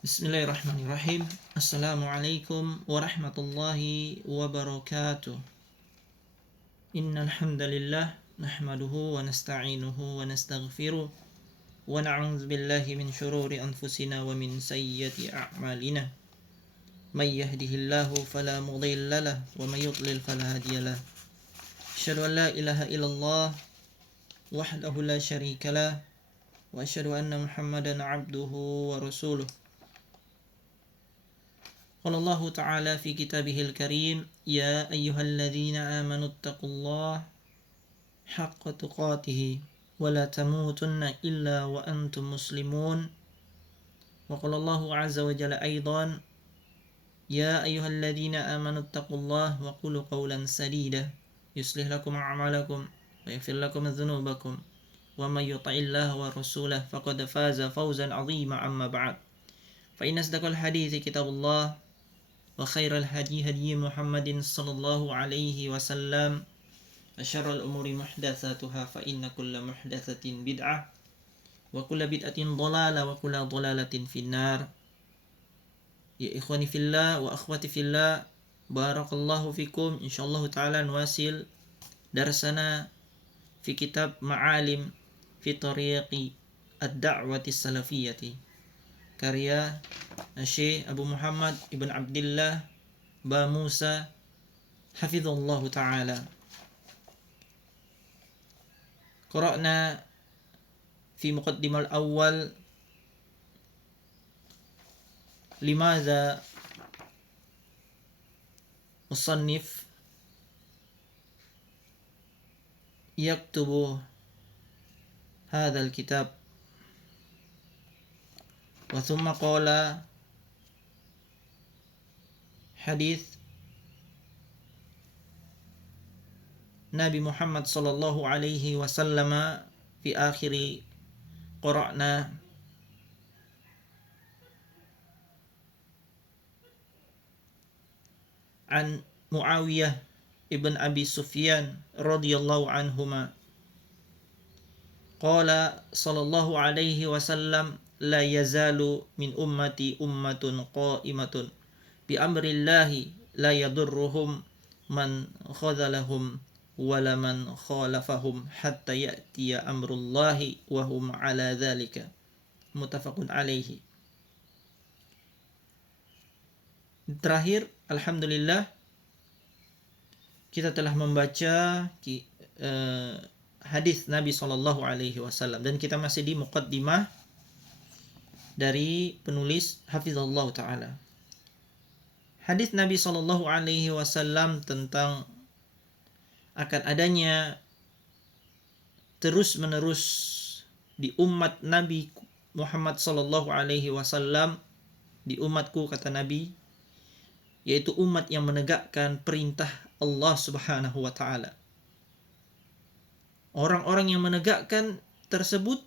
Bismillahirrahmanirrahim. Assalamualaikum warahmatullahi wabarakatuh. Innal hamdalillah nahmaduhu wa nasta'inuhu wa nastaghfiruh wa na'udzu billahi min shururi anfusina wa min sayyiati a'malina. May yahdihillahu fala mudilla lahu wa may yudlil fala hadiya lahu. Asyhadu an la ilaha illallah wahdahu la syarika lah wa asyhadu anna Muhammadan 'abduhu wa rasuluh. قال الله تعالى في كتابه الكريم يا أيها الذين آمنوا اتقوا الله حق تقاته ولا تموتن إلا وأنتم مسلمون وقال الله عز وجل أيضا يا أيها الذين آمنوا اتقوا الله وقولوا قولا سديدا يصلح لكم أعمالكم ويغفر لكم ذنوبكم ومن يطع الله ورسوله فقد فاز فوزا عظيما أما بعد فإن أصدق الحديث كتاب الله وخير الهدي هدي محمد صلى الله عليه وسلم وشر الأمور محدثاتها فإن كل محدثة بدعة وكل بدعة ضلالة وكل ضلالة في النار. يا إخواني في الله وأخواتي في الله بارك الله فيكم. إن شاء الله تعالى نواصل درسنا في كتاب معالم في طريق الدعوة السلفية karya Syekh Abu Muhammad Ibn Abdullah Ba Musa hafizallahu ta'ala. Qara'na fi muqaddimal awal limadha musannif yaktubu hadha al-kitab وثم قال حديث نبي محمد صلى الله عليه وسلم في آخر قرأنا عن معاوية ابن أبي سفيان رضي الله عنهما قال صلى الله عليه وسلم لا يزال من أمتي أمة قائمة بأمر الله لا يضرهم من خذلهم ولا من خالفهم حتى يأتي أمر الله وهم على ذلك متفق عليه. Terakhir, alhamdulillah kita telah membaca hadis Nabi SAW dan kita masih di muqaddimah dari penulis hafizallahu ta'ala. Hadis Nabi SAW tentang akan adanya terus menerus di umat Nabi Muhammad SAW, di umatku kata Nabi, yaitu umat yang menegakkan perintah Allah Subhanahu wa ta'ala. Orang-orang yang menegakkan tersebut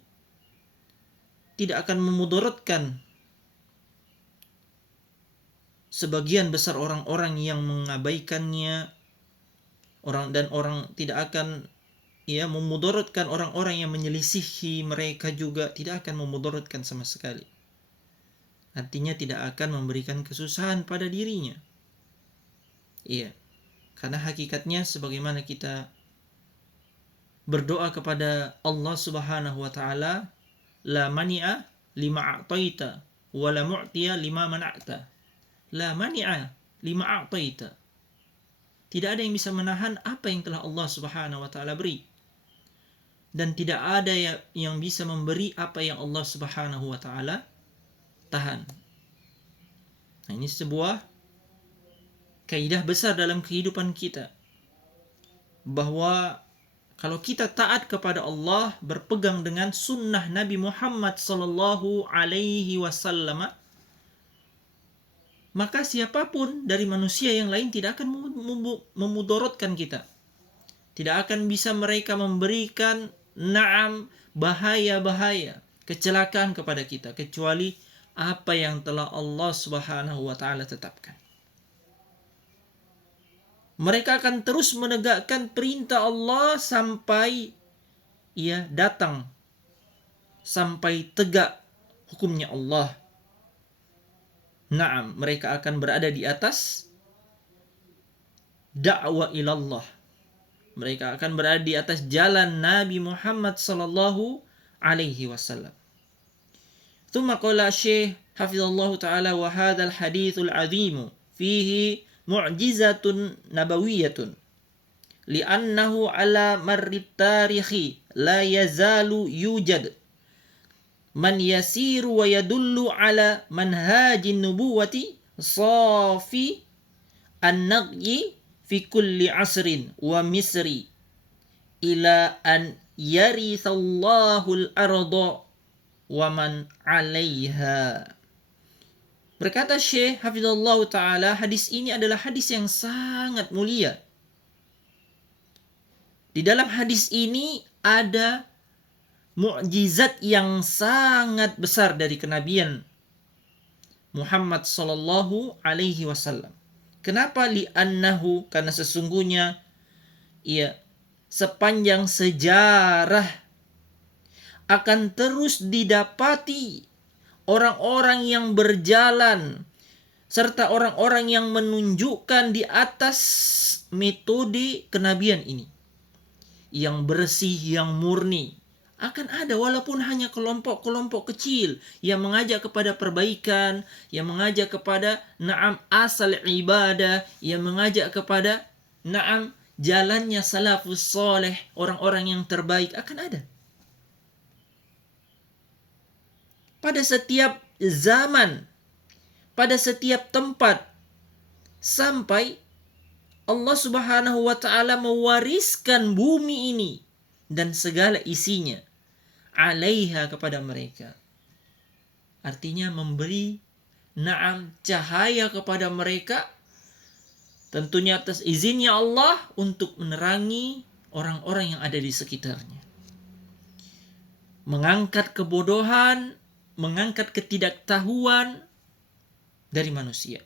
tidak akan memudaratkan sebagian besar orang-orang yang mengabaikannya, orang tidak akan memudaratkan orang-orang yang menyelisihi mereka, juga tidak akan memudaratkan sama sekali. Artinya tidak akan memberikan kesusahan pada dirinya. Karena hakikatnya sebagaimana kita berdoa kepada Allah Subhanahu wa ta'ala, la mani'a lima a'taita wa la mu'tiya lima mana'ta. La mani'a lima a'taita. Tidak ada yang bisa menahan apa yang telah Allah Subhanahu wa ta'ala beri, dan tidak ada yang bisa memberi apa yang Allah Subhanahu wa ta'ala tahan. Nah, ini sebuah kaidah besar dalam kehidupan kita, bahwa kalau kita taat kepada Allah, berpegang dengan sunnah Nabi Muhammad sallallahu alaihi wasallam, maka siapapun dari manusia yang lain tidak akan memudaratkan kita. Tidak akan bisa mereka memberikan bahaya-bahaya, kecelakaan kepada kita, kecuali apa yang telah Allah Subhanahu wa ta'ala tetapkan. Mereka akan terus menegakkan perintah Allah sampai ia datang, sampai tegak hukumnya Allah. Naam, mereka akan berada di atas dakwah ilallah. Mereka akan berada di atas jalan Nabi Muhammad sallallahu alaihi wasallam. ثم قال الشيخ حفظه الله تعالى وهذا الحديث العظيم فيه معجزة نبوية لأنه على مر التاريخ لا يزال يوجد من يسير ويدل على منهاج النبوة صافي النقي في كل عصر ومصر إلى أن يرث الله الأرض ومن عليها. Berkata Syekh Hafizullah Ta'ala, hadis ini adalah hadis yang sangat mulia. Di dalam hadis ini ada mukjizat yang sangat besar dari kenabian Muhammad sallallahu alaihi wasallam. Kenapa? Li'annahu, karena sesungguhnya sepanjang sejarah akan terus didapati orang-orang yang berjalan serta orang-orang yang menunjukkan di atas metode kenabian ini yang bersih, yang murni. Akan ada walaupun hanya kelompok-kelompok kecil yang mengajak kepada perbaikan, yang mengajak kepada asal ibadah, yang mengajak kepada jalannya salafus soleh, orang-orang yang terbaik, akan ada. Pada setiap zaman, pada setiap tempat, sampai Allah Subhanahu wa ta'ala mewariskan bumi ini dan segala isinya alaiha kepada mereka. Artinya memberi cahaya kepada mereka, tentunya atas izinnya Allah, untuk menerangi orang-orang yang ada di sekitarnya. Mengangkat kebodohan, mengangkat ketidaktahuan dari manusia.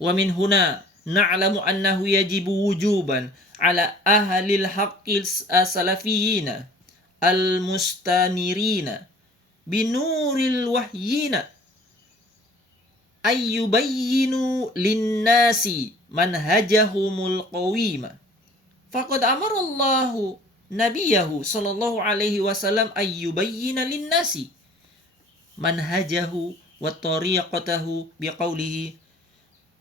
Wa min huna na'lamu annahu yajibu wujuban ala ahlil haqqil salafiyina al-mustanirina binuril wahyina ayyubayyinu linnasi manhajahumul qawima. Faqad amara Allahu nabiyahu sallallahu alaihi wasallam ayyubayyina linnasi manhajahu wa tariqatahu biqaulihi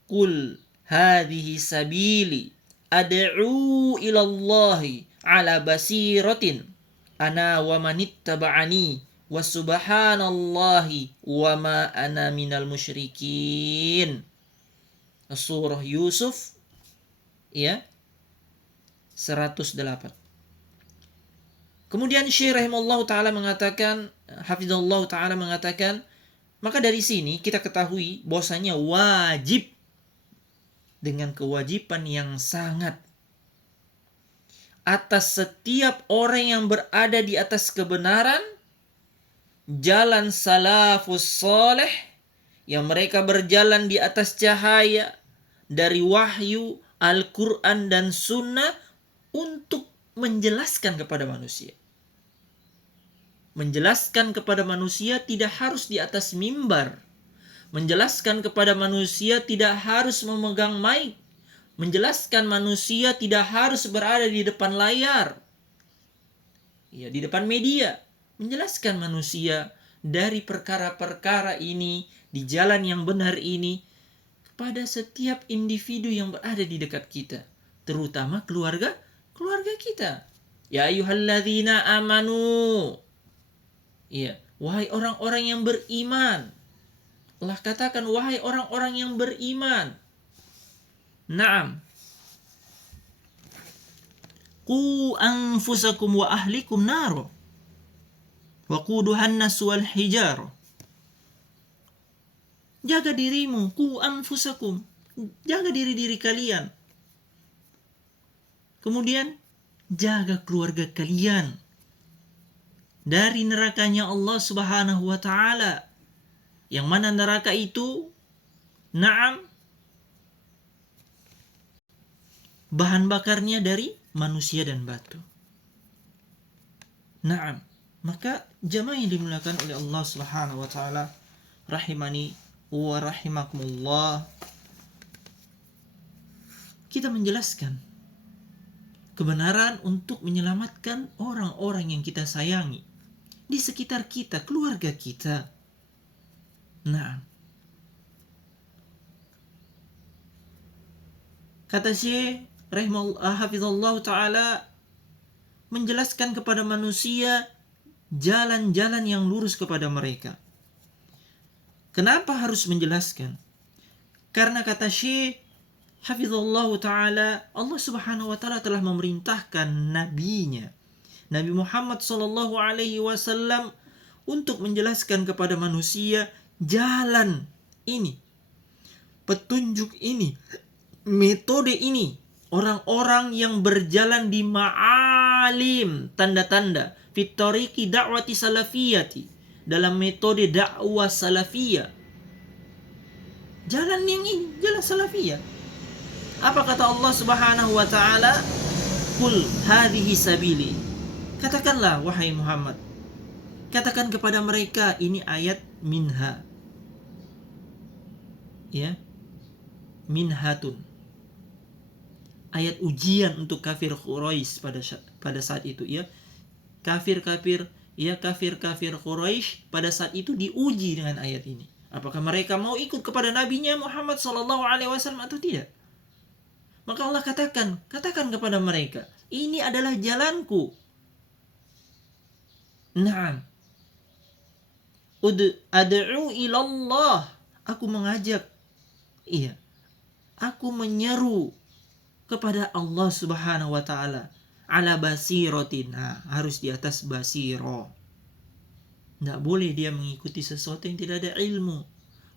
qul hadhihi sabili ad'u ila Allahi ala basiratin ana wa manittaba'ani wa subhanallahi wa ma ana minal musyrikin. Surah Yusuf 108. Kemudian Syekh rahimahullah ta'ala mengatakan, hafizallahu ta'ala mengatakan, maka dari sini kita ketahui bahwasanya wajib, dengan kewajiban yang sangat, atas setiap orang yang berada di atas kebenaran, jalan salafus soleh, yang mereka berjalan di atas cahaya dari wahyu, Al-Quran dan Sunnah, untuk menjelaskan kepada manusia. Menjelaskan kepada manusia tidak harus di atas mimbar. Menjelaskan kepada manusia tidak harus memegang mic. Menjelaskan manusia tidak harus berada di depan layar, di depan media. Menjelaskan manusia dari perkara-perkara ini, di jalan yang benar ini, kepada setiap individu yang berada di dekat kita, terutama keluarga kita. Ya ayyuhalladzina amanu, wahai orang-orang yang beriman. Allah katakan, wahai orang-orang yang beriman. Naam. Qu anfusakum wa ahlikum naro wa quduhan nas wal hijar. Jaga dirimu, qu anfusakum. Jaga diri-diri kalian. Kemudian jaga keluarga kalian dari nerakanya Allah Subhanahu wa ta'ala, yang mana neraka itu bahan bakarnya dari manusia dan batu. Maka jamaah yang dimuliakan oleh Allah Subhanahu wa ta'ala, rahimani wa rahimakumullah, kita menjelaskan kebenaran untuk menyelamatkan orang-orang yang kita sayangi di sekitar kita, keluarga kita. Nah, kata Syekh hafizallahu ta'ala menjelaskan kepada manusia jalan-jalan yang lurus kepada mereka. Kenapa harus menjelaskan? Karena kata Syekh hafizallahu ta'ala, Allah subhanahu wa ta'ala telah memerintahkan nabinya, Nabi Muhammad sallallahu alaihi wasallam, untuk menjelaskan kepada manusia jalan ini, petunjuk ini, metode ini. Orang-orang yang berjalan di ma'alim, tanda-tanda, fitoriki da'wati salafiyati, dalam metode dakwah salafiyah. Jalan yang ini, jalan salafiyah. Apa kata Allah subhanahu wa ta'ala? Qul hadhihi sabili. Katakanlah wahai Muhammad, katakan kepada mereka, ini ayat minha. Ya. Minhatun. Ayat ujian untuk kafir Quraisy pada saat itu, ya. Kafir Quraisy pada saat itu diuji dengan ayat ini. Apakah mereka mau ikut kepada nabinya Muhammad sallallahu alaihi wasallam atau tidak? Maka Allah katakan kepada mereka, ini adalah jalanku. Naam. Ad'u ilallah. Aku mengajak. Iya. Aku menyeru kepada Allah subhanahu wa ta'ala. Ala basiratin. Harus di atas basiro. Tidak boleh dia mengikuti sesuatu yang tidak ada ilmu.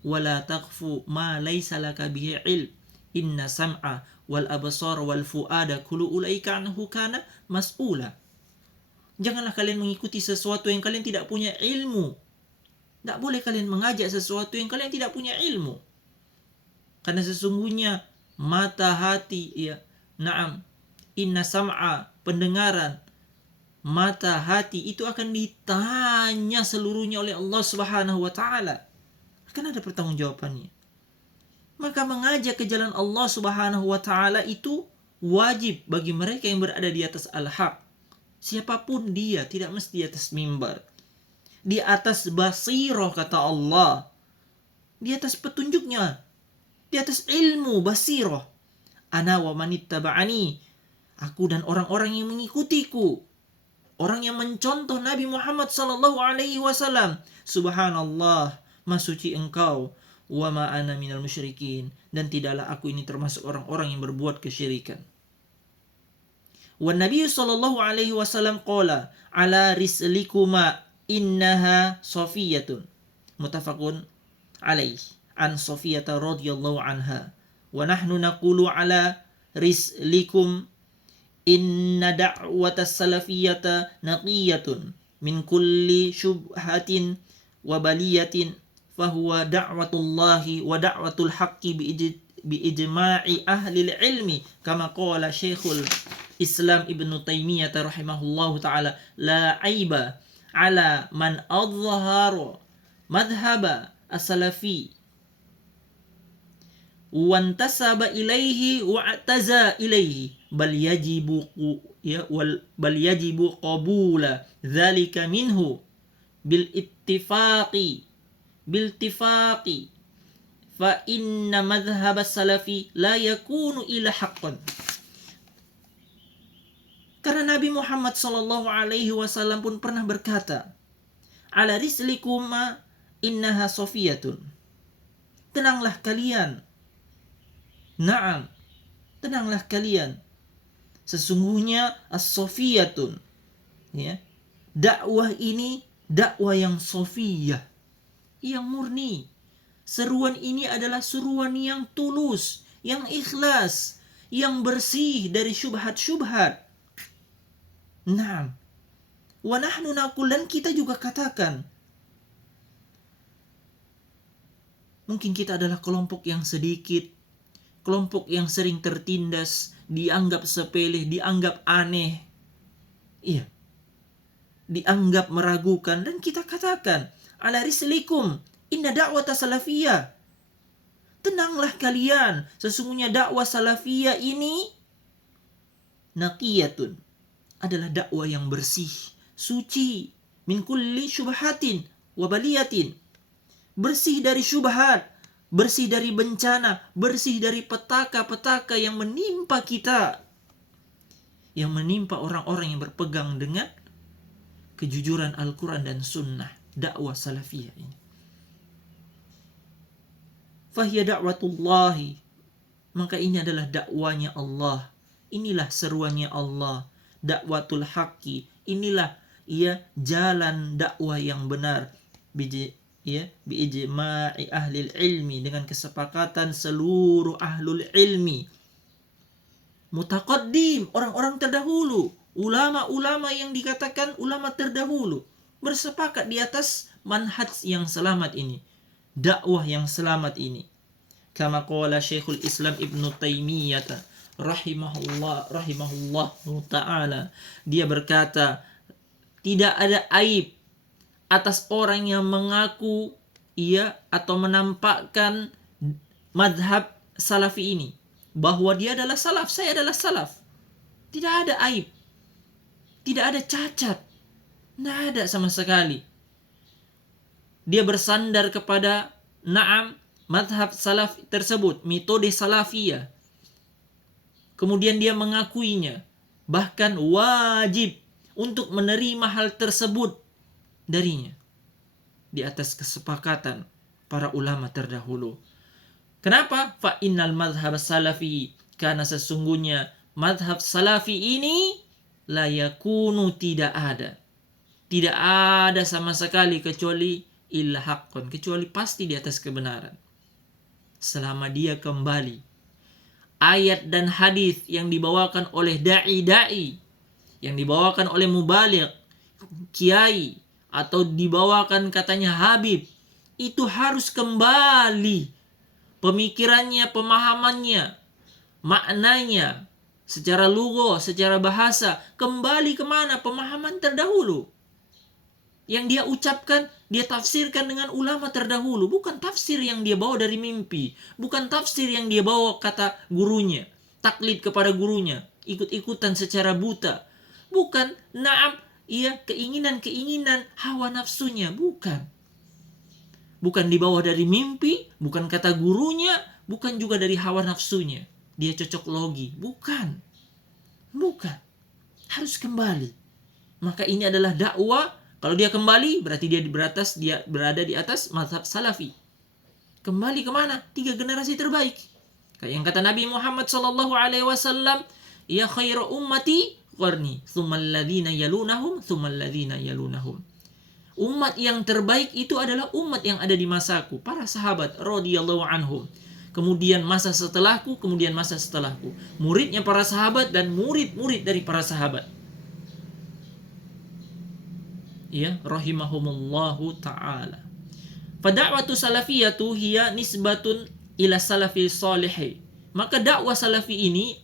Wala taqfu ma laysa laka bihi ilm. Inna sam'a wal absar wal fuada kullu ulaika anhu kana mas'ula. Janganlah kalian mengikuti sesuatu yang kalian tidak punya ilmu. Tidak boleh kalian mengajak sesuatu yang kalian tidak punya ilmu. Karena sesungguhnya mata, hati, ya, naam, inna sam'a, pendengaran, mata, hati itu akan ditanya seluruhnya oleh Allah subhanahu wa ta'ala. Akan ada pertanggungjawabannya. Maka mengajak ke jalan Allah subhanahu wa ta'ala itu wajib bagi mereka yang berada di atas al-haq. Siapapun dia, tidak mesti di atas mimbar. Di atas basirah kata Allah. Di atas petunjuknya. Di atas ilmu basirah. Ana wa manittaba'ani. Aku dan orang-orang yang mengikutiku. Orang yang mencontoh Nabi Muhammad sallallahu alaihi wasallam. Subhanallah, masuci engkau. Wa ma ana minal musyrikin. Dan tidaklah aku ini termasuk orang-orang yang berbuat kesyirikan. Wa Nabi sallallahu alaihi wasallam qala ala rislikuma innaha Safiyatun. Muttafaqun alaih. An Safiyata radhiyallahu anha. Wa nahnu naqulu ala rislikum inna da'wata salafiyata naqiyatun min kulli syubhatin wa baliyatin fahuwa da'watullahi wa da'watul haqqi bi ijma'i ahli ilmi kama qala Syekhul Islam Ibnu Taimiyah rahimahullahu ta'ala la aiba ala man adhhara madhhaba as-salafi wantasaba ilaihi wa'taza ilaihi bal yajibu qabula dzalika minhu bil ittifaqi fa inna madhhab as-salafi la yakunu ila haqqan. Karena Nabi Muhammad sallallahu alaihi wasallam pun pernah berkata, ala rislikuma innaha Safiyatun. Tenanglah kalian. Naam, tenanglah kalian. Sesungguhnya as-Safiyatun. Ya. Dakwah ini dakwah yang safiyah, yang murni. Seruan ini adalah seruan yang tulus, yang ikhlas, yang bersih dari syubhat-syubhat. Naam. Wa nahnu naqul, dan kita juga katakan, mungkin kita adalah kelompok yang sedikit, kelompok yang sering tertindas, dianggap sepele, dianggap aneh. Iya. Dianggap meragukan, dan kita katakan, ala rislikum inna da'wata salafiyah. tenanglah kalian, sesungguhnya dakwah salafiyah ini naqiyatun, adalah dakwah yang bersih, suci, min kulli syubhatin wa baliyatin, bersih dari syubhat, bersih dari bencana, bersih dari petaka-petaka yang menimpa kita, yang menimpa orang-orang yang berpegang dengan kejujuran Al-Quran dan Sunnah. Dakwah salafiyah ini, fahiya da'watullahi, maka ini adalah dakwanya Allah, inilah seruannya Allah. Dakwatul haqqi, inilah jalan dakwah yang benar. Biijma'i ahlil ilmi, dengan kesepakatan seluruh ahlul ilmi. Mutaqaddim, orang-orang terdahulu, ulama-ulama yang dikatakan ulama terdahulu, bersepakat di atas manhaj yang selamat ini, dakwah yang selamat ini. Kama qala Syekhul Islam Ibnu Taimiyah rahimahullah ta'ala, dia berkata, tidak ada aib atas orang yang mengaku atau menampakkan madhab salafi ini, bahwa dia adalah salaf, saya adalah salaf. Tidak ada aib, tidak ada cacat, tidak ada sama sekali. Dia bersandar kepada madhab salaf tersebut, metode salafiyah, kemudian dia mengakuinya, bahkan wajib untuk menerima hal tersebut darinya, di atas kesepakatan para ulama terdahulu. Kenapa? Fa innal madhab salafi, karena sesungguhnya madhab salafi ini la yakunu, tidak ada sama sekali kecuali illa haqqan, kecuali pasti di atas kebenaran, selama dia kembali ayat dan hadis yang dibawakan oleh dai, yang dibawakan oleh mubaligh, kiai, atau dibawakan katanya habib, itu harus kembali pemikirannya, pemahamannya, maknanya, secara lugha, secara bahasa, kembali kemana? Pemahaman terdahulu. Yang dia ucapkan, dia tafsirkan dengan ulama terdahulu, bukan tafsir yang dia bawa dari mimpi, bukan tafsir yang dia bawa kata gurunya, taklid kepada gurunya, ikut-ikutan secara buta, bukan keinginan-keinginan hawa nafsunya, bukan dibawa dari mimpi, bukan kata gurunya, bukan juga dari hawa nafsunya, dia cocok logi, bukan, harus kembali. Maka ini adalah dakwah. Kalau dia kembali, berarti dia berada di atas mazhab salafi. Kembali kemana? 3 generasi terbaik. Kayak yang kata Nabi Muhammad SAW, ya khairu ummati qarni, thumma alladhina yalunahum, thumma alladhina yalunahum. Umat yang terbaik itu adalah umat yang ada di masaku, para sahabat radhiyallahu anhum. Kemudian masa setelahku, kemudian masa setelahku. Muridnya para sahabat dan murid-murid dari para sahabat. Rahimahumullahu ta'ala. Fada'watu salafiyatu hiya nisbatun ila salafi salihi. Maka dakwah salafi ini,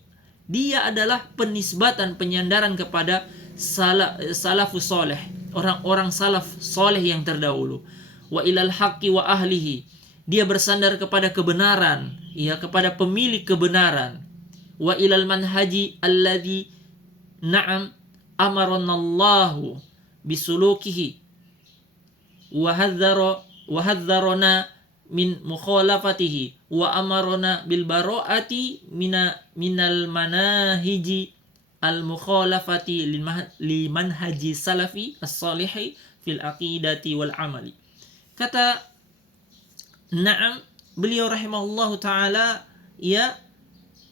dia adalah penisbatan, penyandaran kepada salafus salih, orang-orang salaf salih yang terdahulu. Wa ilal haqqi wa ahlihi, dia bersandar kepada kebenaran, kepada pemilik kebenaran. Wa ilal manhaji alladhi amaranallahu bisulukihi wa hadzarana min mukhalafatihi wa amarona bil bara'ati minal manahiji al mukhalafati liman haji salafi as-salihi fil aqidati wal amali. Kata beliau rahimahullahu ta'ala,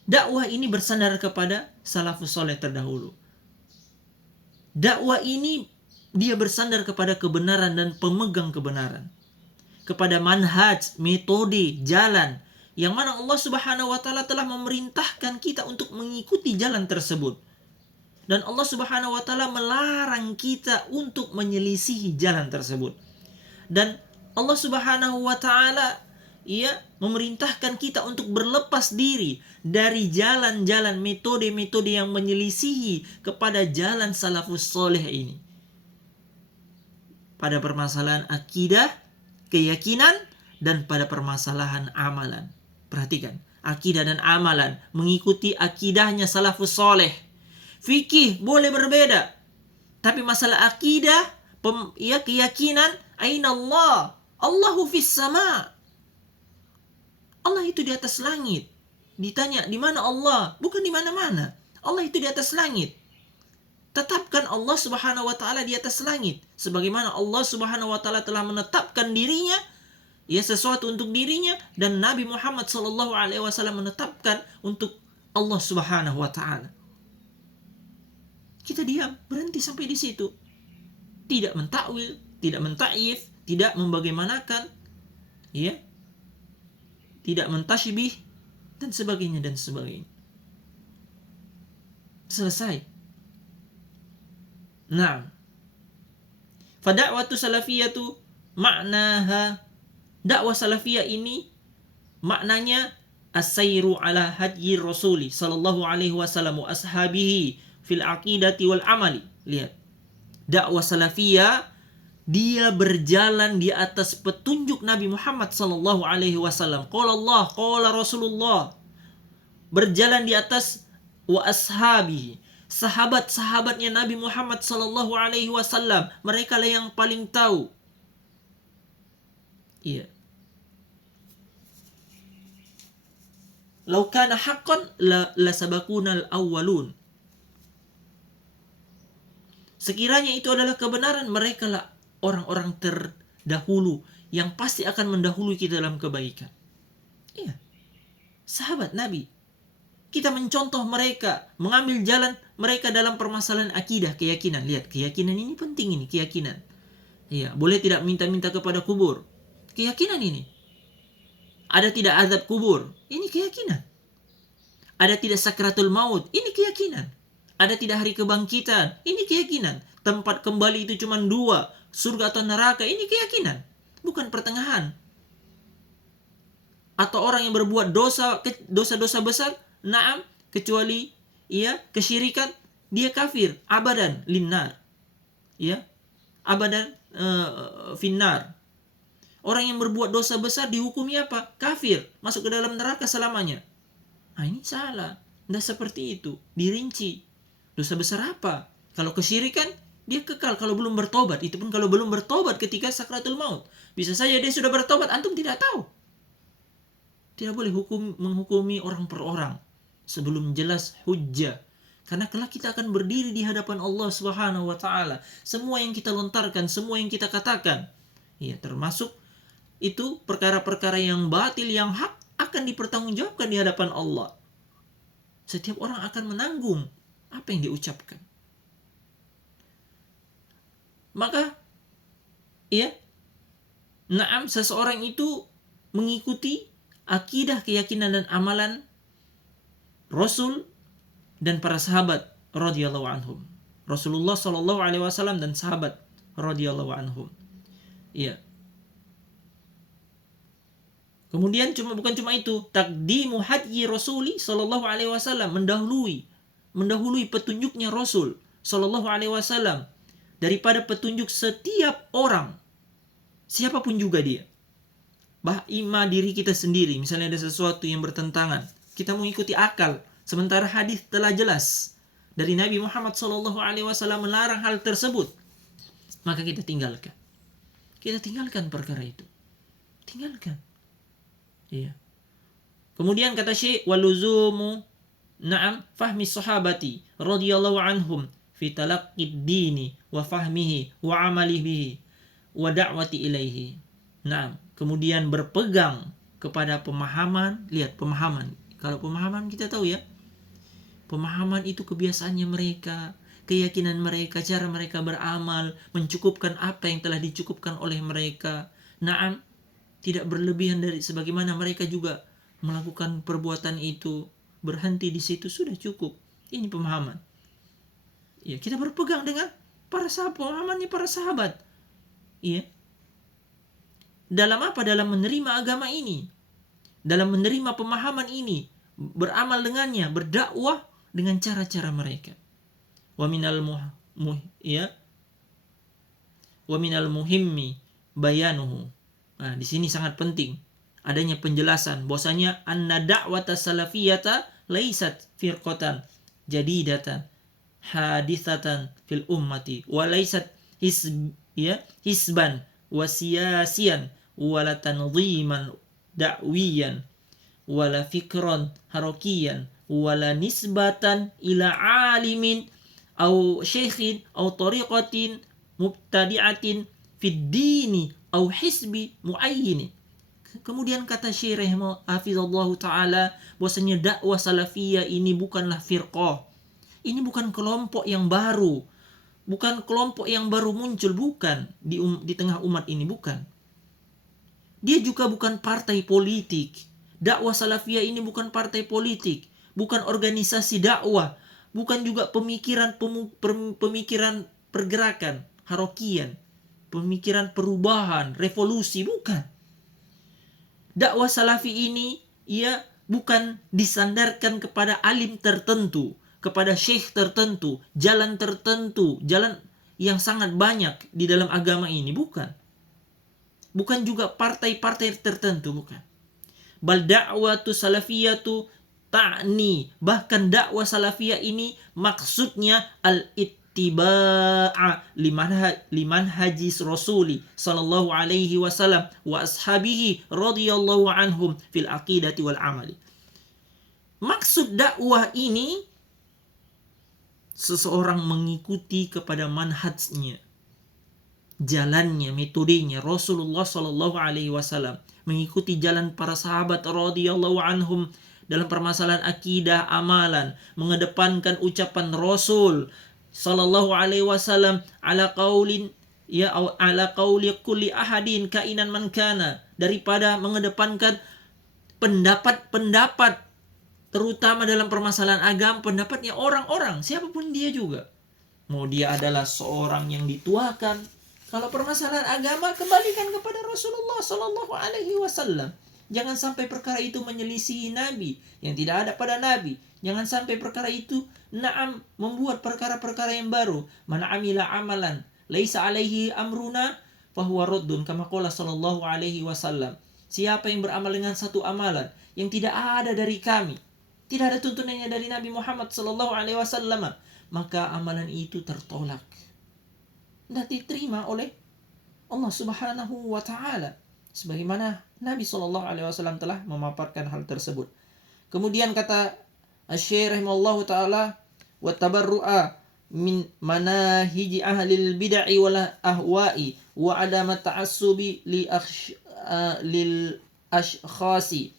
dakwah ini bersandar kepada salafus saleh terdahulu. Dakwah ini dia bersandar kepada kebenaran dan pemegang kebenaran, kepada manhaj, metode, jalan yang mana Allah Subhanahu wa taala telah memerintahkan kita untuk mengikuti jalan tersebut. Dan Allah Subhanahu wa taala melarang kita untuk menyelisihi jalan tersebut. Dan Allah Subhanahu wa taala memerintahkan kita untuk berlepas diri dari jalan-jalan, metode-metode yang menyelisihi kepada jalan salafus soleh ini. Pada permasalahan akidah, keyakinan, dan pada permasalahan amalan. Perhatikan, akidah dan amalan mengikuti akidahnya salafus soleh. Fikih boleh berbeda, tapi masalah akidah, keyakinan, aina Allah, Allahu fis sama. Allah itu di atas langit. Ditanya di mana Allah? Bukan di mana-mana. Allah itu di atas langit. Tetapkan Allah Subhanahu wa taala di atas langit, sebagaimana Allah Subhanahu wa taala telah menetapkan dirinya sesuatu untuk dirinya, dan Nabi Muhammad sallallahu alaihi wasallam menetapkan untuk Allah Subhanahu wa taala. Kita diam, berhenti sampai di situ. Tidak mentakwil, tidak mentakyif, tidak membagaimanakan, tidak mentasybih dan sebagainya dan sebagainya. Selesai. Nah, fada'watu salafiyatu maknaha, dakwah salafiyah ini maknanya as-sayru ala hadyi rasuli sallallahu alaihi wasallam wa ashabihi fil aqidati wal amali. Lihat, dakwah salafiyah dia berjalan di atas petunjuk Nabi Muhammad sallallahu alaihi wasallam. Qala Allah, qala Rasulullah. Berjalan di atas wa ashabihi, sahabat-sahabatnya Nabi Muhammad sallallahu alaihi wasallam, mereka lah yang paling tahu. Iya. Lau kana haqqan la sabakunal awwalun. Sekiranya itu adalah kebenaran, mereka lah orang-orang terdahulu yang pasti akan mendahului kita dalam kebaikan. Iya. Sahabat Nabi. Kita mencontoh mereka, mengambil jalan mereka dalam permasalahan akidah, keyakinan. Lihat, keyakinan ini penting ini, keyakinan. Iya, boleh tidak minta-minta kepada kubur. Keyakinan ini. Ada tidak azab kubur? Ini keyakinan. Ada tidak sakratul maut? Ini keyakinan. Ada tidak hari kebangkitan? Ini keyakinan. Tempat kembali itu cuma dua, surga atau neraka? Ini keyakinan. Bukan pertengahan. Atau orang yang berbuat dosa-dosa besar, na'am, kecuali kesyirikan, dia kafir, abadan linnar. Abadan finnar. Orang yang berbuat dosa besar dihukumi apa? Kafir, masuk ke dalam neraka selamanya. Nah, ini salah. Tidak seperti itu. Dirinci. Dosa besar apa? Kalau kesyirikan, dia kekal kalau belum bertobat. Itu pun kalau belum bertobat ketika sakratul maut. Bisa saja dia sudah bertobat, antum tidak tahu. Tidak boleh menghukumi orang per orang sebelum jelas hujjah. Karena kelak kita akan berdiri di hadapan Allah Subhanahu wa taala. Semua yang kita lontarkan, semua yang kita katakan, termasuk itu perkara-perkara yang batil, yang hak, akan dipertanggungjawabkan di hadapan Allah. Setiap orang akan menanggung apa yang diucapkan. Maka na'am, seseorang itu mengikuti akidah, keyakinan dan amalan Rasul dan para sahabat radhiyallahu anhum. Rasulullah sallallahu alaihi wasallam dan sahabat radhiyallahu anhum. Kemudian bukan cuma itu, taqdimu hadyi Rasuli sallallahu alaihi wasallam, mendahului petunjuknya Rasul sallallahu alaihi wasallam daripada petunjuk setiap orang, siapapun juga dia. Bahima diri kita sendiri, misalnya ada sesuatu yang bertentangan, kita mengikuti akal, sementara hadis telah jelas dari Nabi Muhammad sallallahu alaihi wasallam melarang hal tersebut, maka kita tinggalkan. Kita tinggalkan perkara itu. Tinggalkan. Kemudian kata Syekh, waluzumu na'am fahmi sahabati radhiyallahu anhum fi talaqqid dini wa fahmihi wa amalihi wa da'wati ilaihi. Na'am, kemudian berpegang kepada pemahaman. Lihat, pemahaman. Kalau pemahaman kita tahu pemahaman itu kebiasaannya mereka, keyakinan mereka, cara mereka beramal, mencukupkan apa yang telah dicukupkan oleh mereka. Na'am, tidak berlebihan dari sebagaimana mereka juga melakukan perbuatan itu. Berhenti di situ sudah cukup. Ini pemahaman. Kita berpegang dengan para sahabat, pemahamannya para sahabat. Dalam apa? Dalam menerima agama ini. Dalam menerima pemahaman ini, beramal dengannya, berdakwah dengan cara-cara mereka. Wa minal muhimmi bayanuhu. Nah, di sini sangat penting. adanya penjelasan bahwasanya anna da'wata salafiyata laisat firqatan jadidatan hadithatan fil ummati wa laisat hisban wa siyasiyan wala tanziman da'wiyan wala fikran harakiyan wala nisbatan ila alimin au syekhin au tariqatin mubtadi'atin fid dini au hisbi muayyin. Kemudian kata Syekh hafizallahu taala bahwasanya dakwah salafiyah ini bukanlah firqah. Ini bukan kelompok yang baru. Bukan kelompok yang baru muncul, bukan di tengah umat ini, bukan. Dia juga bukan partai politik. Dakwah salafiyah ini bukan partai politik, bukan organisasi dakwah, bukan juga pemikiran pergerakan, harokian, pemikiran perubahan, revolusi, bukan. Dakwah salafi ini bukan disandarkan kepada alim tertentu, kepada syekh tertentu, jalan tertentu, jalan yang sangat banyak di dalam agama ini, bukan. Bukan juga partai-partai tertentu, bukan. Bal da'watu salafiyatu ta'ni, bahkan dakwah salafiyah ini maksudnya al-ittiba'a liman hajis rasuli sallallahu alaihi wasallam wa ashabihi radhiyallahu anhum fil aqidati wal amali. Maksud dakwah ini seseorang mengikuti kepada manhajnya, jalannya, metodenya Rasulullah sallallahu alaihi wasallam, mengikuti jalan para sahabat radhiyallahu anhum dalam permasalahan akidah, amalan, mengedepankan ucapan Rasul sallallahu alaihi wasallam ala qaulin ala qauli kulli ahadin kainan man kana, daripada mengedepankan pendapat-pendapat terutama dalam permasalahan agama, pendapatnya orang-orang siapapun dia juga. Mau dia adalah seorang yang dituakan, kalau permasalahan agama kembalikan kepada Rasulullah sallallahu alaihi wasallam. Jangan sampai perkara itu menyelisihi Nabi yang tidak ada pada Nabi. Jangan sampai perkara itu membuat perkara-perkara yang baru. Man amila amalan laisa alaihi amruna fahuwa raddun kama qala sallallahu alaihi wasallam. Siapa yang beramal dengan satu amalan yang tidak ada dari kami, tidak ada tuntunannya dari Nabi Muhammad sallallahu alaihi wasallam, maka amalan itu tertolak, tidak diterima oleh Allah Subhanahu wa taala, sebagaimana Nabi SAW telah memaparkan hal tersebut. Kemudian kata Asy-Syaikh rahimahullahu taala, wa tabarru'a min manahiji ahlil bid'ah wal ahwa'i wa adama ta'assubi lil ashkhasi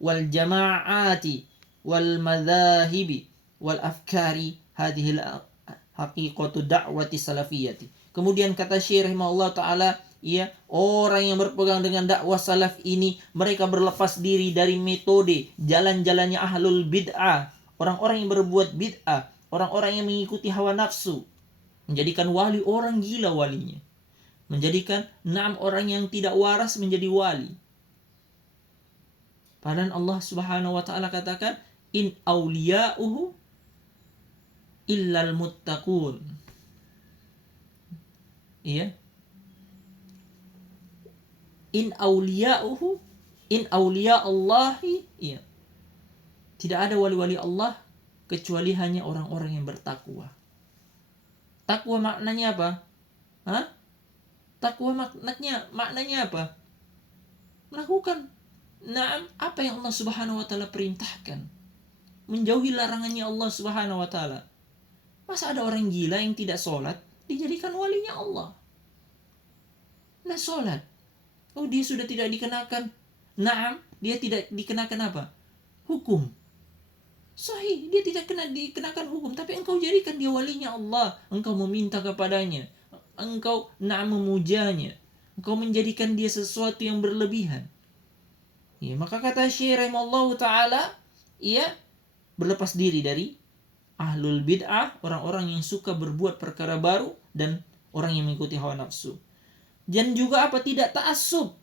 wal jama'ati wal madhahibi wal afkari hadhil haqiqatu da'wati salafiyyati. Kemudian kata Syekh rahimahullah taala, orang yang berpegang dengan dakwah salaf ini, mereka berlepas diri dari metode jalan-jalannya ahlul bid'ah, orang-orang yang berbuat bid'ah, orang-orang yang mengikuti hawa nafsu, menjadikan wali orang gila walinya, menjadikan orang yang tidak waras menjadi wali. Padahal Allah Subhanahu wa taala katakan, in auliya'uhu illal muttaqun. In awliya Allahi, tidak ada wali-wali Allah kecuali hanya orang-orang yang bertakwa. Takwa maknanya apa? Takwa maknanya apa? Melakukan apa yang Allah Subhanahu wa taala perintahkan, menjauhi larangannya Allah Subhanahu wa taala. Masa ada orang gila yang tidak sholat dijadikan walinya Allah? Nah, sholat, dia sudah tidak dikenakan, dia tidak dikenakan apa? Hukum. Sahih, dia tidak dikenakan hukum, tapi engkau jadikan dia walinya Allah, engkau meminta kepadanya, engkau memujanya, engkau menjadikan dia sesuatu yang berlebihan. Maka kata Syekh rahimahullahu taala, berlepas diri dari ahlul bid'ah, orang-orang yang suka berbuat perkara baru dan orang yang mengikuti hawa nafsu. Dan juga tidak ta'assub,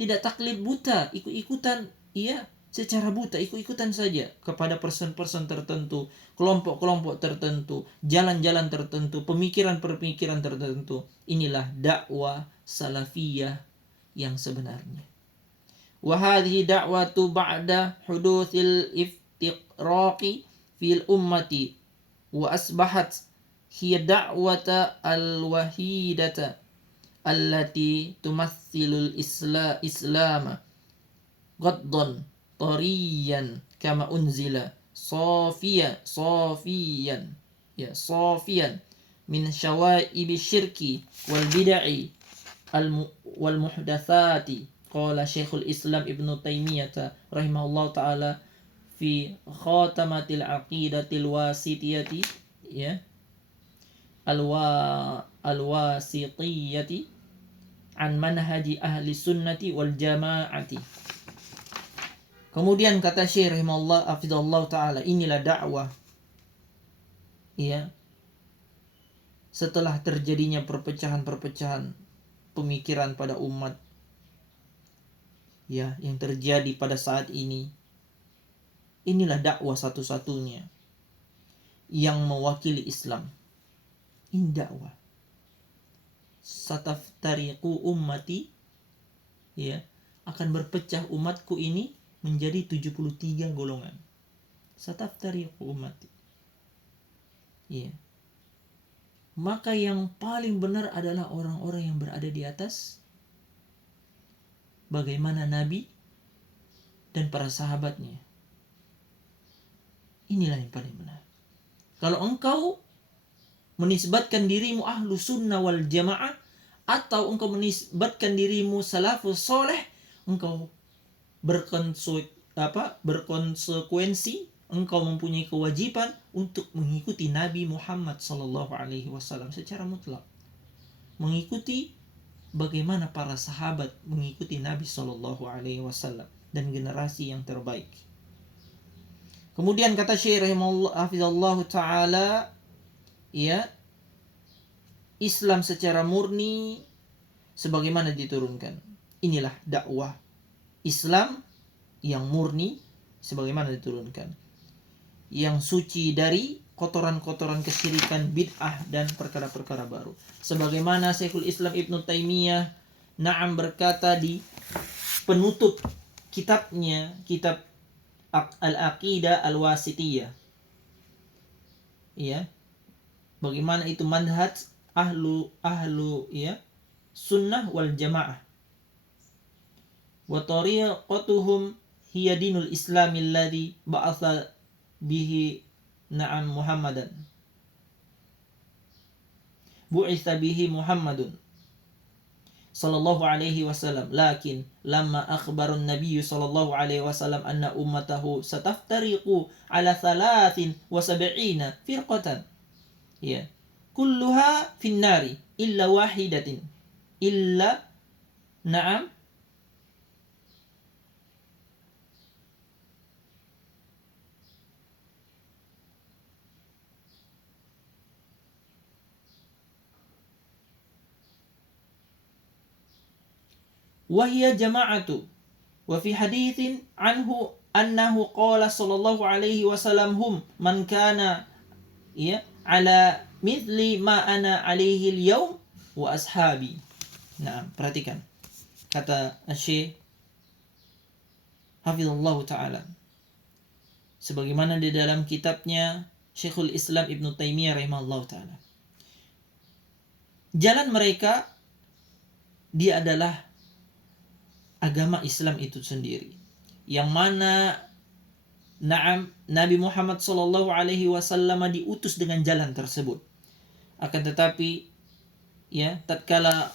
tidak taklid buta, ikut-ikutan, secara buta, ikut-ikutan saja kepada person-person tertentu, kelompok-kelompok tertentu, jalan-jalan tertentu, pemikiran-pemikiran tertentu. Inilah dakwah salafiyah yang sebenarnya. wa hadhihi da'watu ba'da hudutsil iftiqraqi fil ummati wa asbahat hiya da'wata al-wahidata allati tumathilul islam gaddan tariyan kama unzila safiyan min syawaibi syirki wal bid'i wal muhdatsati. Qala Syekhul Islam Ibnu Taimiyah rahimahullah taala fi khatamatil aqidatil wasitiyati al-wasitiyati an manhaji ahli sunnati wal jamaati. Kemudian kata Syekh rahimahullah hafizallahu taala, inilah dakwah setelah terjadinya perpecahan-perpecahan pemikiran pada umat yang terjadi pada saat ini. Inilah dakwah satu-satunya yang mewakili Islam. Ini dakwah. Sataftariqu ummati, akan berpecah umatku ini menjadi 73 golongan. Sataftariqu ummati. Maka yang paling benar adalah orang-orang yang berada di atas bagaimana Nabi dan para sahabatnya. Inilah yang paling benar. Kalau engkau menisbatkan dirimu ahlu sunnah wal jamaah, atau engkau menisbatkan dirimu salafus soleh, engkau berkonsekuensi, engkau mempunyai kewajiban untuk mengikuti Nabi Muhammad SAW secara mutlak. Mengikuti bagaimana para sahabat mengikuti Nabi SAW dan generasi yang terbaik. Kemudian kata Syekh rahimahullah taala, Islam secara murni sebagaimana diturunkan. Inilah dakwah Islam yang murni sebagaimana diturunkan, yang suci dari kotoran-kotoran kesyirikan, bid'ah dan perkara-perkara baru. Sebagaimana Syekhul Islam Ibnu Taimiyah berkata di penutup kitabnya, kitab Al-Aqidah Al-Wasitiyah. Bagaimana itu manhaj ahlu sunnah wal jamaah. Wa tariqatuhum hiya dinul islamil ladzi ba'atha bihi Muhammadan. Bu'itsa bihi Muhammadun sallallahu alaihi wasallam. Lakin lamma akhbarun Nabi sallallahu alaihi wasallam anna ummatahu sataftariqu ala 73 firqatan. Kulluha finnari illa wahidatin. Wahia jama'atu. Wa fi hadithin anhu annahu qala sallallahu alaihi wasallam hum man kana ala mithli ma ana alaihi al-yawm wa ashabi. Perhatikan kata Syekh hafizallah taala, sebagaimana di dalam kitabnya Syekhul Islam Ibnu Taimiyah rahimahullah taala. Jalan mereka, dia adalah agama Islam itu sendiri, yang mana Nabi Muhammad sallallahu alaihi wasallam diutus dengan jalan tersebut. Akan tetapi tatkala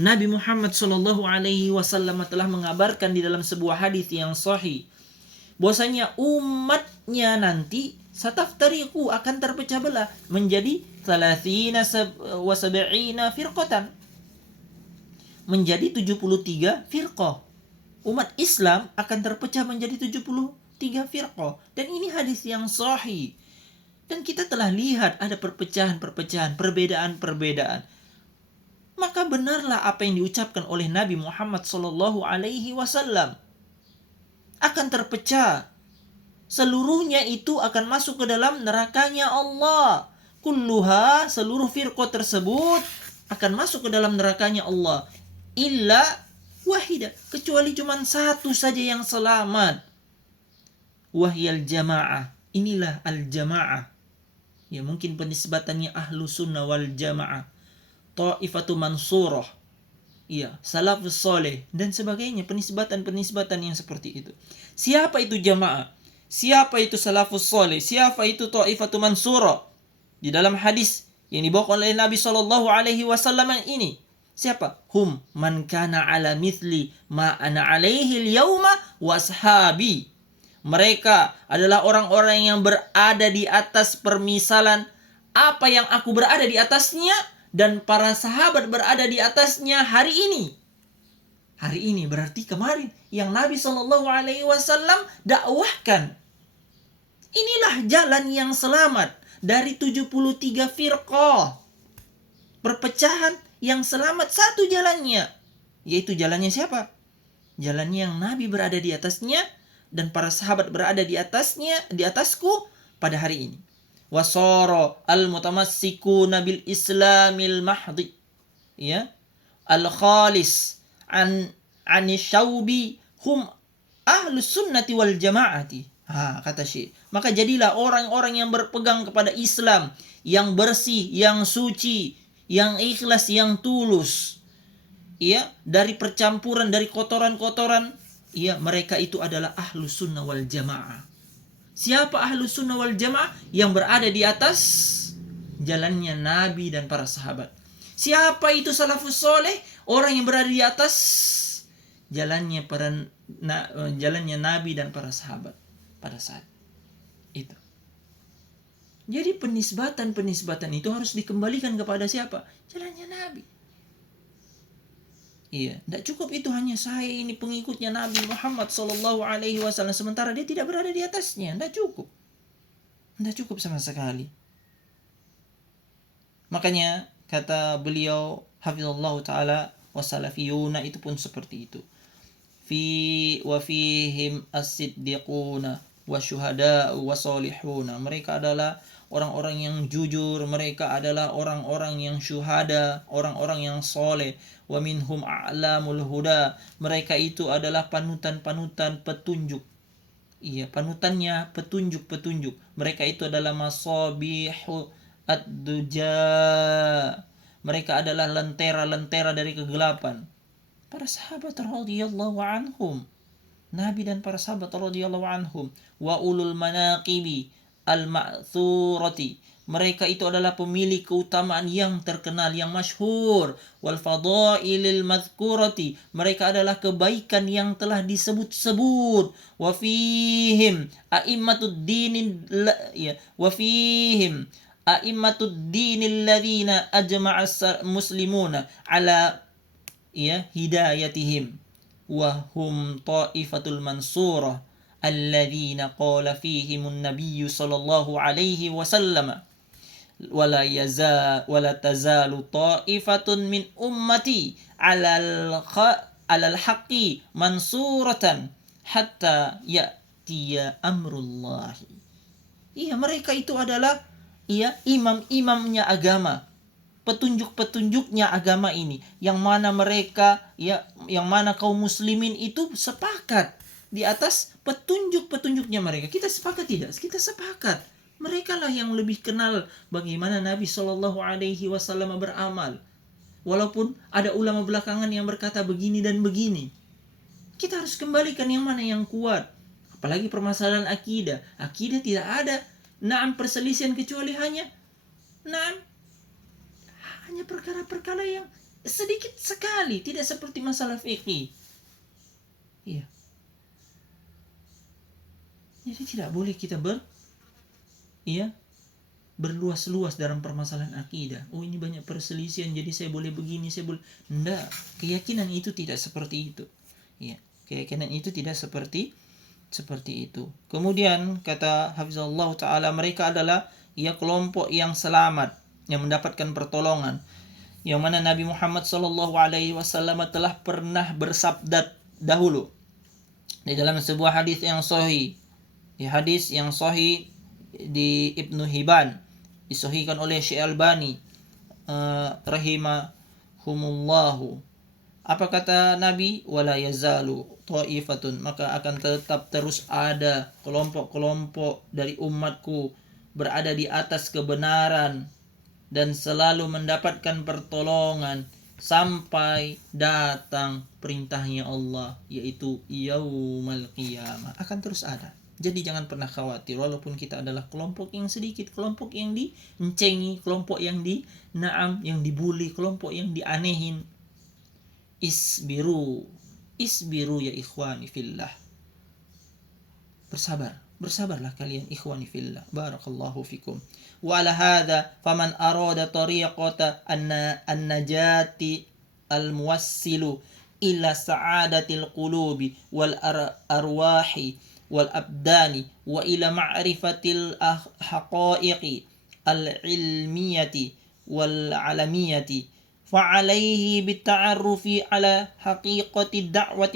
Nabi Muhammad sallallahu alaihi wasallam telah mengabarkan di dalam sebuah hadis yang sahih bahwasanya umatnya nanti sataftariqu akan terpecah belah menjadi 30 wa 70 firqatan, menjadi 73 firqah. Umat Islam akan terpecah menjadi 73 firqah. Dan ini hadis yang sahih. Dan kita telah lihat ada perpecahan-perpecahan, perbedaan-perbedaan. Maka benarlah apa yang diucapkan oleh Nabi Muhammad sallallahu alaihi wasallam. Akan terpecah. Seluruhnya itu akan masuk ke dalam nerakanya Allah. Kulluha, seluruh firqah tersebut akan masuk ke dalam nerakanya Allah. Illa wahidah, kecuali cuma satu saja yang selamat. Wahyal jamaah, inilah al-jamaah. Ya, mungkin penisbatannya ahlu sunnah wal jamaah, ta'ifatu mansurah, iya, salafus soleh, dan sebagainya, penisbatan yang seperti itu. Siapa itu jamaah? Siapa itu salafus soleh? Siapa itu ta'ifatu mansurah? Di dalam hadis yang dibawa oleh Nabi SAW ini, siapa? Hum man kana ala mithli ma ana alaihi al-yawma wa ashabi. Mereka adalah orang-orang yang berada di atas permisalan apa yang aku berada di atasnya dan para sahabat berada di atasnya hari ini. Hari ini berarti kemarin yang Nabi SAW dakwahkan. Inilah jalan yang selamat dari 73 firqah. Perpecahan yang selamat satu jalannya. Yaitu jalannya siapa? Jalannya yang Nabi berada di atasnya dan para sahabat berada di atasnya, di atasku pada hari ini. Wasara al-mutamassikuna bil islamil mahdi, ya, al-khalis syaubi hum ahlus sunnati wal jamaati. Kata Syekh, maka jadilah orang-orang yang berpegang kepada Islam, yang bersih, yang suci, yang ikhlas, yang tulus, ya, dari percampuran, dari kotoran-kotoran. Ya, mereka itu adalah ahlus sunnah wal jamaah. Siapa ahlus sunnah wal jamaah? Yang berada di atas jalannya Nabi dan para sahabat. Siapa itu salafus soleh? Orang yang berada di atas jalannya Nabi dan para sahabat pada saat itu. Jadi penisbatan itu harus dikembalikan kepada siapa? Jalannya Nabi. Iya, tidak cukup itu hanya saya ini pengikutnya Nabi Muhammad SAW sementara dia tidak berada di atasnya. Tidak cukup sama sekali. Makanya kata beliau hafizallahu taala, wasalafiyuna itu pun seperti itu. Wa fihim as-siddiquna wasyuhada wasolihuna. Mereka adalah orang-orang yang jujur, mereka adalah orang-orang yang syuhada, orang-orang yang soleh. Wa minhum a'lamul huda. Mereka itu adalah panutan-panutan petunjuk. Iya, panutannya petunjuk-petunjuk. Mereka itu adalah masabihu ad-duja. Mereka adalah lentera-lentera dari kegelapan. Para sahabat radhiyallahu anhum, Nabi dan para sahabat radhiyallahu anhum, wa ulul manaqibi al-ma'thurati. Mereka itu adalah pemilik keutamaan yang terkenal, yang masyhur. Wal fadailil madhkurati. Mereka adalah kebaikan yang telah disebut-sebut. Wa fihim a'immatud dinin, ya, wa fihim a'immatud dinil ladzina ajma'a muslimuna ala, ya, hidayatihim wa hum ta'ifatul mansurah alladzina qala fihimun nabiyyu sallallahu alaihi wasallam wala tazalu ta'ifatun min ummati alal haqqi mansuratan hatta ya'tiya amrullahi. Iya, mereka itu adalah, iya, imam-imamnya agama, petunjuk-petunjuknya agama ini, yang mana mereka, ya, yang mana kaum muslimin itu sepakat di atas petunjuk-petunjuknya mereka. Kita sepakat tidak? Kita sepakat. Mereka lah yang lebih kenal bagaimana Nabi SAW beramal. Walaupun ada ulama belakangan yang berkata begini dan begini. Kita harus kembalikan yang mana yang kuat. Apalagi permasalahan akidah. Akidah tidak ada perselisihan kecuali hanya perkara-perkara yang sedikit sekali, tidak seperti masalah fikih. Iya. Jadi tidak boleh kita berluas-luas dalam permasalahan akidah. Oh, ini banyak perselisihan, jadi saya boleh begini, saya boleh. Enggak, keyakinan itu tidak seperti itu. Ya, keyakinan itu tidak seperti itu. Kemudian kata hafizallahu taala, mereka adalah, ya, kelompok yang selamat, yang mendapatkan pertolongan. Yang mana Nabi Muhammad SAW telah pernah bersabda dahulu di dalam sebuah hadis yang sahih. Di hadis yang sahih di Ibnu Hibban, disahihkan oleh Syekh Albani rahimahumullahu, Apa kata Nabi? Wala yazalu ta'ifatun, maka akan tetap terus ada kelompok-kelompok dari umatku berada di atas kebenaran dan selalu mendapatkan pertolongan sampai datang perintahnya Allah, yaitu yaumul qiyamah. Akan terus ada. Jadi jangan pernah khawatir, walaupun kita adalah kelompok yang sedikit, kelompok yang diencengi, kelompok yang yang dibully, kelompok yang dianehin. Isbiru ya ikhwani fillah. Bersabarlah kalian ikhwani fillah. Barakallahu fikum. Wa ala hadha faman arada tariqata an-najati al-muwassilu ila sa'adatil qulubi wal arwahi wal abdani wa ila ma'rifatil haqa'iqi al-ilmiyati wal alamiyati فعليه بالتعرف على حقيقة الدعوة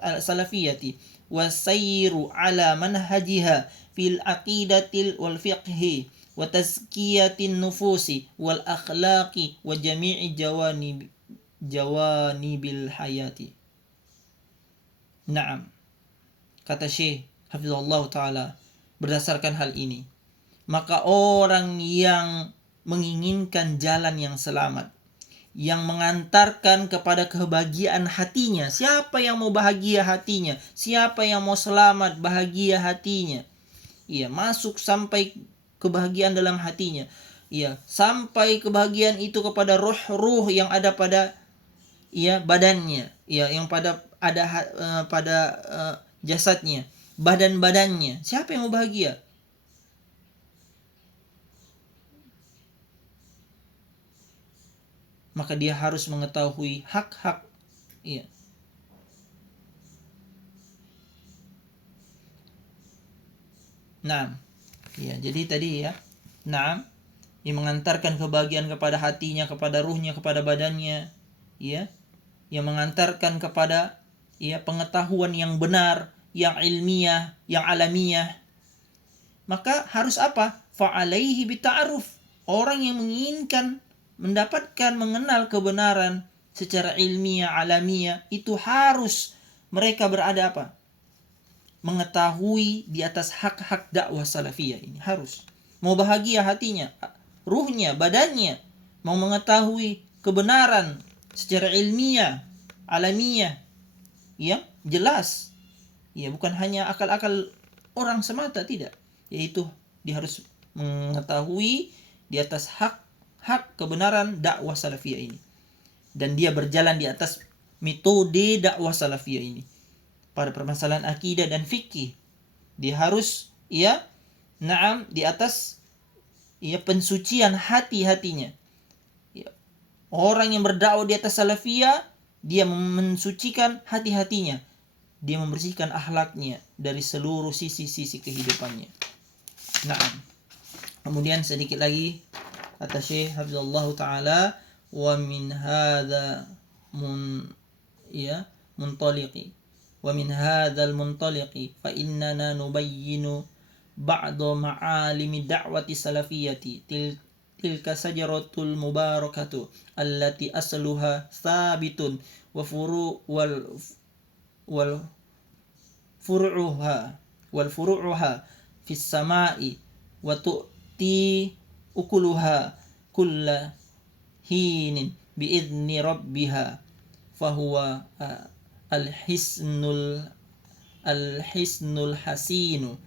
السلفية والسير على منهجها في العقيدة والفقه وتزكية النفوس والأخلاق وجميع جوانب الحياة. Naam, kata Syekh Hafizahullah Ta'ala, berdasarkan hal ini, maka orang yang menginginkan jalan yang selamat, yang mengantarkan kepada kebahagiaan hatinya. Siapa yang mau bahagia hatinya? Siapa yang mau selamat bahagia hatinya? Iya, masuk sampai kebahagiaan dalam hatinya. Iya, sampai kebahagiaan itu kepada ruh yang ada pada badannya. Iya, yang pada jasadnya, badannya. Siapa yang mau bahagia? Maka dia harus mengetahui hak-hak. Iya. Nah, ya, jadi tadi ya, nah, yang mengantarkan kebahagiaan kepada hatinya, kepada ruhnya, kepada badannya, ya, yang mengantarkan kepada pengetahuan yang benar, yang ilmiah, yang alamiah. Maka harus apa? Fa'alaihi bita'aruf. Orang yang menginginkan mengenal kebenaran secara ilmiah, alamiah, itu harus mereka berada apa? Mengetahui di atas hak-hak dakwah salafiyah ini. Harus. Mau bahagia hatinya, ruhnya, badannya, mau mengetahui kebenaran secara ilmiah, alamiah, ya, jelas. Ya, bukan hanya akal-akal orang semata, tidak. Yaitu dia harus mengetahui di atas hak kebenaran dakwah salafiyah ini, dan dia berjalan di atas metode dakwah salafiyah ini pada permasalahan akidah dan fikih. Dia harus di atas pensucian hatinya. Orang yang berdakwah di atas salafiyah, dia mensucikan hatinya, dia membersihkan akhlaknya dari seluruh sisi-sisi kehidupannya. Kemudian sedikit lagi kata Syekh Hafizahullah Ta'ala, wa min hadha muntaliqi wa min hadzal muntaliqi fa innana nubayyinu ba'da ma'alimi da'wati salafiyati tilka sajaratul mubarakatu allati asluha thabitun wa furu'uha fis sama'i wa tu'ti ukuluha kulla hinin biidni rabbiha fahuwa al-hisnul hasinu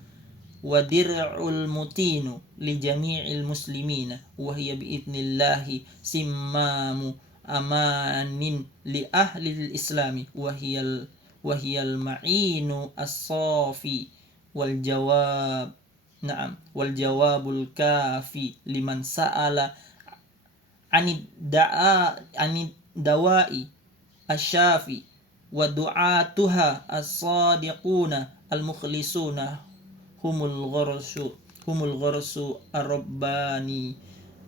wa dir'ul mutinu li jami'il muslimina wa hiya biidnillahi simmamu amanin li ahli al-islami wa hiyal ma'inu as-safi wal jawabul kafi liman sa'ala anid dawa'i asyafi wa du'atuha as-sadiquna al-mukhlisuna humul gharsu ar-rabbani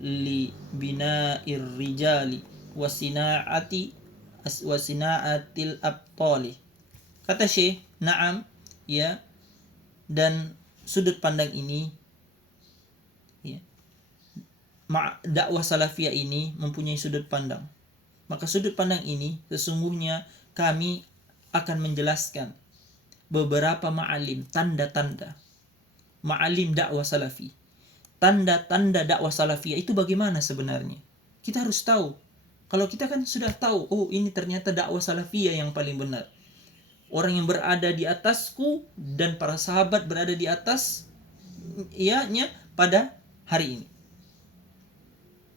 li bina'ir rijali wa sina'atil abtali. Kata Syekh, na'am, ya, dan sudut pandang ini, ya, dakwah salafiyah ini mempunyai sudut pandang. Maka sudut pandang ini sesungguhnya kami akan menjelaskan beberapa ma'alim, tanda-tanda ma'alim dakwah salafi. Tanda-tanda dakwah salafiyah itu bagaimana sebenarnya? Kita harus tahu. Kalau kita kan sudah tahu, oh ini ternyata dakwah salafiyah yang paling benar. Orang yang berada di atasku dan para sahabat berada di atas ianya pada hari ini.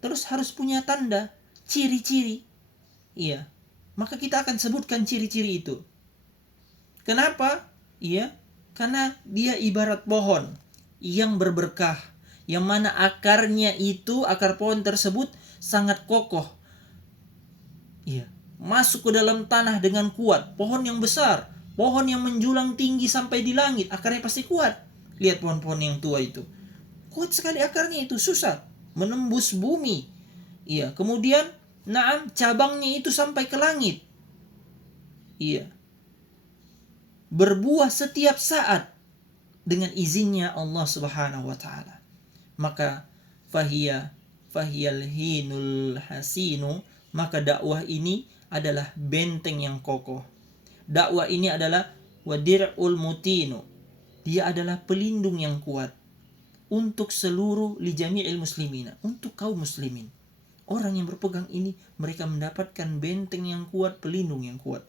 Terus harus punya tanda, ciri-ciri. Iya. Maka kita akan sebutkan ciri-ciri itu. Kenapa? Iya. Karena dia ibarat pohon yang berberkah, yang mana akarnya itu, akar pohon tersebut sangat kokoh. Iya, masuk ke dalam tanah dengan kuat. Pohon yang besar, pohon yang menjulang tinggi sampai di langit, akarnya pasti kuat. Lihat pohon-pohon yang tua itu. Kuat sekali akarnya itu, susah menembus bumi. Iya, kemudian cabangnya itu sampai ke langit. Iya. Berbuah setiap saat dengan izinnya Allah Subhanahu wa taala. Maka fahiyal hinul hasinu, maka dakwah ini adalah benteng yang kokoh. Dakwah ini adalah wadir'ul mutinu. Dia adalah pelindung yang kuat untuk seluruh li jami'il muslimina, untuk kaum muslimin. Orang yang berpegang ini mereka mendapatkan benteng yang kuat, pelindung yang kuat.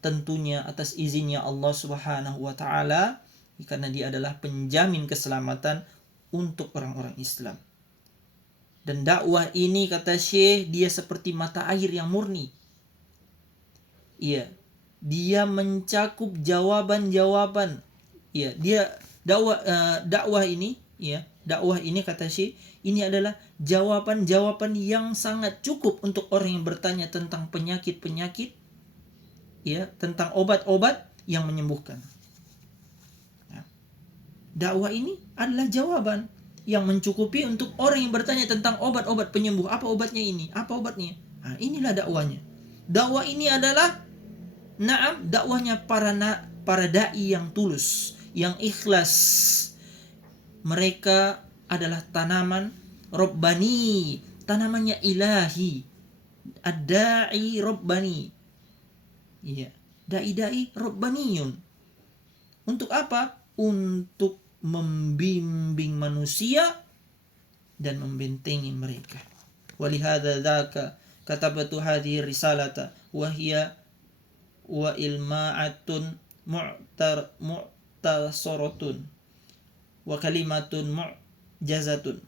Tentunya atas izinnya Allah Subhanahu wa taala, karena dia adalah penjamin keselamatan untuk orang-orang Islam. Dan dakwah ini kata Syekh, dia seperti mata air yang murni. Iya, dia mencakup jawaban-jawaban. Iya, dia dakwah ini, ya, dakwah ini kata Syekh, ini adalah jawaban-jawaban yang sangat cukup untuk orang yang bertanya tentang penyakit-penyakit, ya, tentang obat-obat yang menyembuhkan. Ya. Dakwah ini adalah jawaban yang mencukupi untuk orang yang bertanya tentang obat-obat penyembuh. Apa obatnya ini? Apa obatnya? Nah, inilah dakwahnya. Dakwah ini adalah dakwahnya para dai yang tulus, yang ikhlas. Mereka adalah tanaman Rabbani, tanamannya ilahi. Ad-da'i Rabbani. Iya, dai-dai Rabbaniyun. Untuk apa? Untuk membimbing manusia dan membentengi mereka. Walihada dzaka katabatu hadhihi risalata wa hiya wa ilma'atun mu'tasaratun wa kalimatun mu'jazatun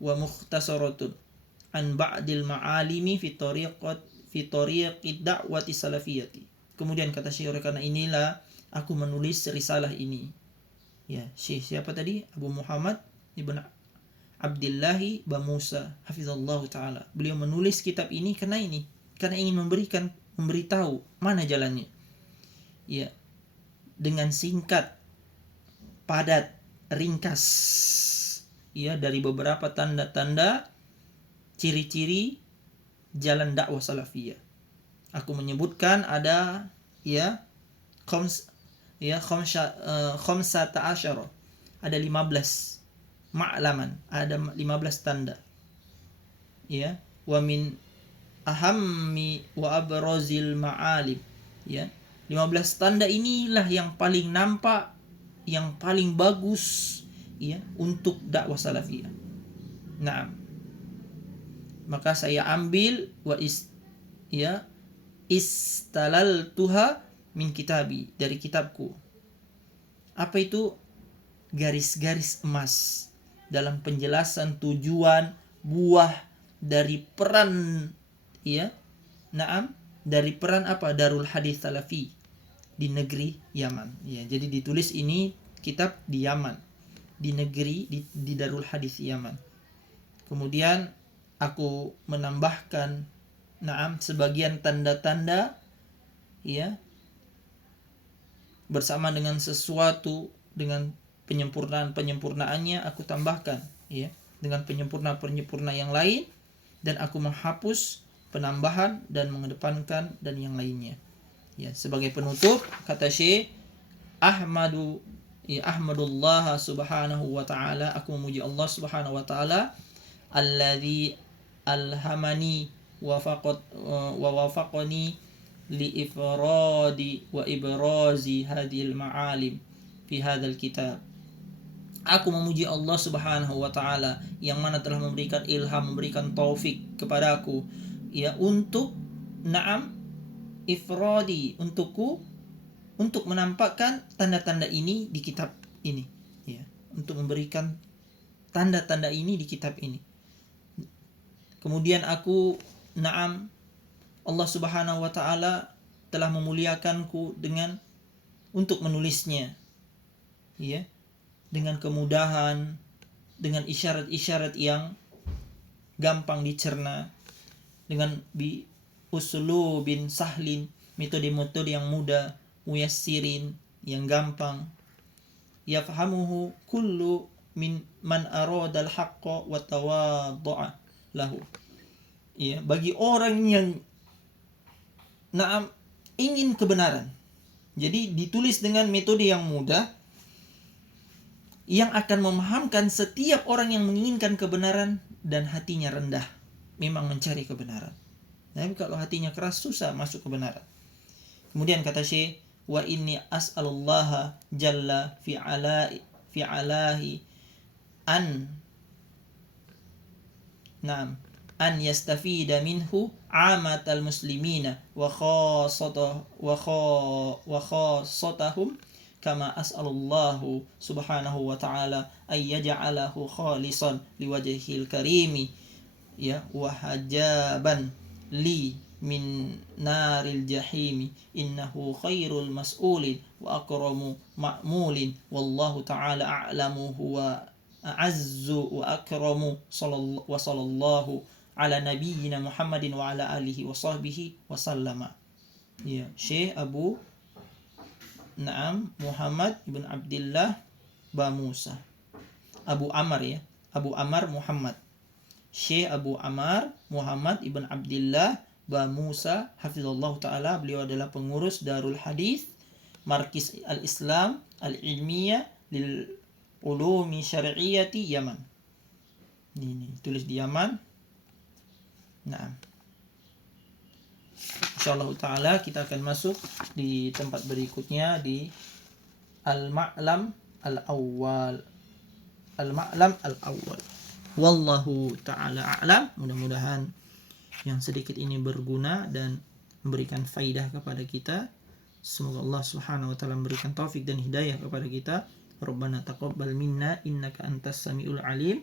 wa mukhtasaratun an ba'dil ma'alimi fi tariqid da'wati salafiyati. Kemudian kata Syekh, karena inilah aku menulis risalah ini. Ya, Syekh siapa tadi? Abu Muhammad Ibn Abdillahi Bamusa hafizallahu taala. Beliau menulis kitab ini karena ingin memberitahu mana jalannya. Ya, dengan singkat, padat, ringkas. Ya, dari beberapa tanda-tanda ciri-ciri jalan dakwah salafiyah. Aku menyebutkan ada khamsata asyara, ada 15 ma'laman, ada 15 tanda. Ya, wa min ahammi wa abrazil ma'alim. Ya, 15 tanda inilah yang paling nampak, yang paling bagus, ya, untuk dakwah salafiyah. Nah, maka saya ambil istalaltuha min kitabi, dari kitabku. Apa itu? Garis-garis emas dalam penjelasan tujuan buah dari peran, ya, dari peran apa? Darul Hadis Salafi di negeri Yaman. Ya, jadi ditulis ini kitab di Yaman, di negeri di Darul Hadis Yaman. Kemudian aku menambahkan sebagian tanda-tanda, ya, bersama dengan sesuatu, dengan penyempurnaannya aku tambahkan, ya, dengan penyempurna yang lain, dan aku menghapus penambahan dan mengedepankan dan yang lainnya. Ya, sebagai penutup kata Syekh, Ahmadullah subhanahu wa ta'ala, aku memuji Allah subhanahu wa ta'ala, alladzi alhamani wa wafaqani li ifradi wa ibrazi hadhil ma'alim fi hadzal kitab. Aku memuji Allah Subhanahu wa taala yang mana telah memberikan ilham, memberikan taufik kepadaku ya untuk ifradi untukku untuk menampakkan tanda-tanda ini di kitab ini ya, untuk memberikan tanda-tanda ini di kitab ini. Kemudian aku Allah Subhanahu wa taala telah memuliakanku dengan untuk menulisnya ya, dengan kemudahan, dengan isyarat-isyarat yang gampang dicerna, dengan bi usulubin sahlin, metode-metode yang mudah, muyassirin yang gampang, yafhamuhu kullu min man arada al-haqqa wa tawaddu'a lahu. Ya, bagi orang yang ingin kebenaran. Jadi ditulis dengan metode yang mudah yang akan memahamkan setiap orang yang menginginkan kebenaran dan hatinya rendah memang mencari kebenaran. Tapi kalau hatinya keras susah masuk kebenaran. Kemudian kata Syekh, wa inni as'alullaha jalla fi alahi an yastafida minhu amatal muslimina wa khassatahum kama as'alullahu subhanahu wa ta'ala ay yaj'alahu khalisan liwajhil karimi ya wa hajaban li min naril jahimi innahu khairul mas'ulin wa akramu ma'mulin wallahu ta'ala a'lamu huwa a'azzu wa akramu sallallahu ala nabiyyina Muhammadin wa ala alihi wa sahbihi wa sallama. Ya, Syekh Abu Muhammad ibn Abdullah Ba Musa. Abu Amar ya. Abu Amar Muhammad. Syekh Abu Amar Muhammad ibn Abdullah Ba Musa hafizallahu taala. Beliau adalah pengurus Darul Hadis Markis Al-Islam Al-Ilmiyah lil Ulumi Syar'iyyati Yaman. Ini tulis di Yaman. Insyaallah taala kita akan masuk di tempat berikutnya di Al-Ma'lam Al-Awwal. Al-Ma'lam Al-Awwal. Wallahu taala a'lam. Mudah-mudahan yang sedikit ini berguna dan memberikan faidah kepada kita. Semoga Allah Subhanahu wa taala memberikan taufik dan hidayah kepada kita. Rabbana taqabbal minna innaka antas samiul alim.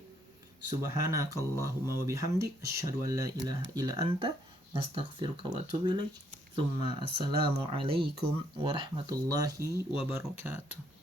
Subhanakallahumma wa bihamdik asyhadu an la ilaha illa anta astaghfiruka wa atubu ilaik. Tsumma assalamu alaikum warahmatullahi wabarakatuh.